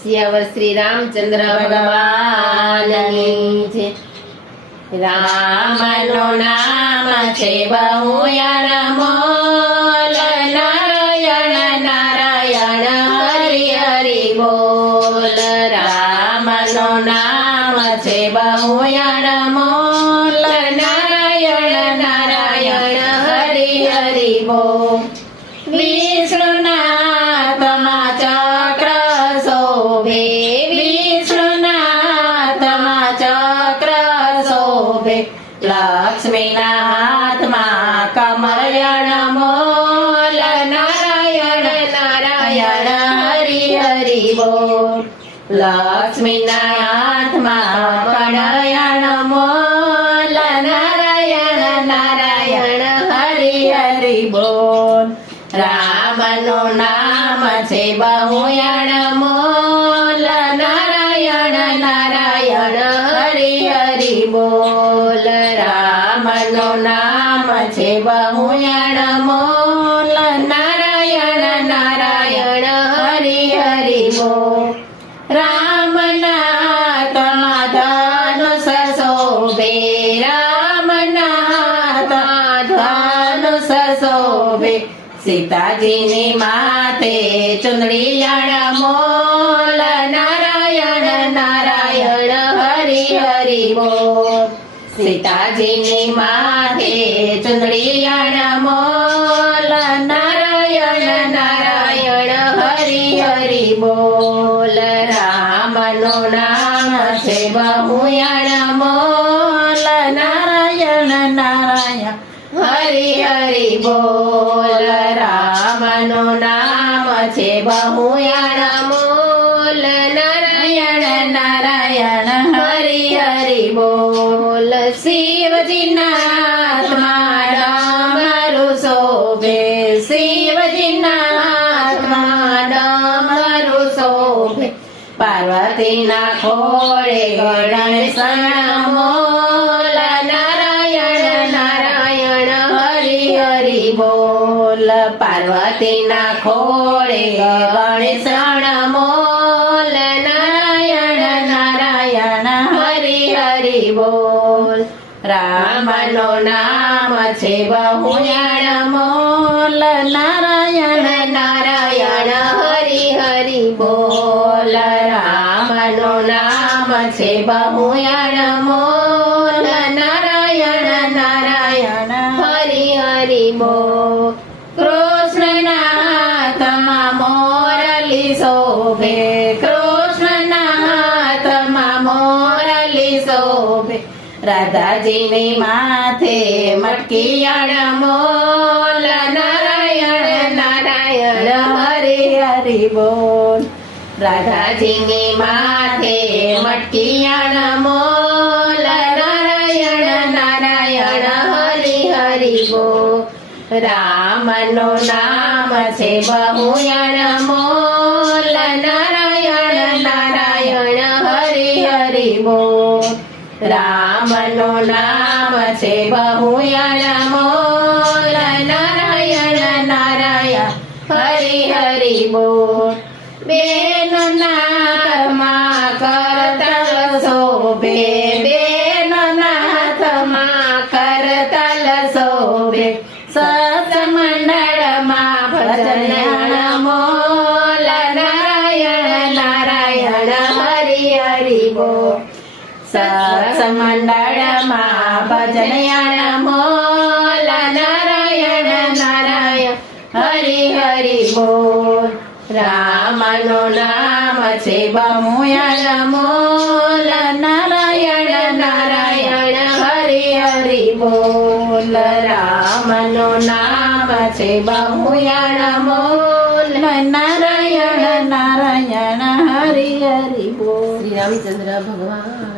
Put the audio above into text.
સિયાવર શ્રી રામચંદ્ર ભગવાનની જય. રામનું નામ છે બહુ અનમોલ, નારાયણ નારાયણ હરિ હરિ બોલ. રામનું નામ છે બહુ અનમોલ, નારાયણ નારાયણ હરિ હરિ બોલ. વિષ્ણુનાથમાં ચક્ર શોભે, વિષ્ણુનાથમાં ચક્ર શોભે, લક્ષ્મીના હાથમાં કમળ અનમોલ, નારાયણ નારાયણ હરિ હરિ બોલ. લક્ષ્મીના હાથમાં કમળ અનમોલ, નારાયણ નારાયણ હરિ હરિ બોલ. રામનું નામ છે બહુ અનમોલ, નારાયણ નારાયણ હરિ હરિ બોલ. રામનું નામ છે બહુ અનમોલ, નારાયણ નારાયણ હરિ હરિ બોલ. રામનાથમાં ધનુષ શોભે, રામનાથમાં ધનુષ શોભે, સીતાજીની માથે ચુંદડી અનમોલ, નારાયણ નારાયણ હરિ હરિ બોલ. સીતાજીની માથે ચુંદડી અનમોલ, નારાયણ નારાયણ હરિ હરિ બોલ. રામનું નામ છે બહુ અનમોલ, નારાયણ નારાયણ હરિ હરિ બોલ. રામનું નામ છે બહુ અનમોલ, નારાયણ નારાયણ હરિ હરિ બોલ. શિવજીના હાથમાં ડમરું શોભે, શિવજીના હાથમાં ડમરું શોભે, પાર્વતીના ખોળે ગણેશ અનમોલ, નારાયણ નારાયણ હરિ હરિ બોલ. પાર્વતીના ખોળે ગણેશ અનમોલ, નારાયણ નારાયણ હરિ હરિ બોલ. રામનું નામ છે બહુ અનમોલ, નારાયણ નારાયણ હરિ હરિ બોલ. રામનું નામ છે બહુ અનમોલ, નારાયણ નારાયણ હરિ હરિ બોલ. કૃષ્ણના હાથમાં મોરલી શોભે, કૃષ્ણના હાથમાં મોરલી શોભે, રાધાજીની માથે મટકી અનમોલ, નારાયણ નારાયણ હરિ હરિ બોલ. રાધાજીની માથે મટકી અનમોલ, નારાયણ નારાયણ હરિ હરિ બોલ. રામનું નામ છે બહુ અનમોલ, નારાયણ નારાયણ હરિ હરિ બોલ. રામનું નામ છે બહુ અનમોલ, નારાયણ નારાયણ હરિ હરિ બોલ. બેનના હાથમાં કરતલ શોભે, બેનના હાથમાં કરતલ શોભે, સત્સંગમંડળમાં ભજન અનમોલ, નારાયણ નારાયણ હરિ હરિ બોલ. સત્સંગમંડળમાં ભજન અનમોલ, નારાયણ નારાયણ હરિ હરિ બોલ. રામનું નામ છે બહુ અનમોલ, નારાયણ નારાયણ હરિ હરિ બોલ. રામનું નામ છે બહુ અનમોલ, નારાયણ નારાયણ હરિ હરિ બોલ. શ્રી રામચંદ્ર ભગવાન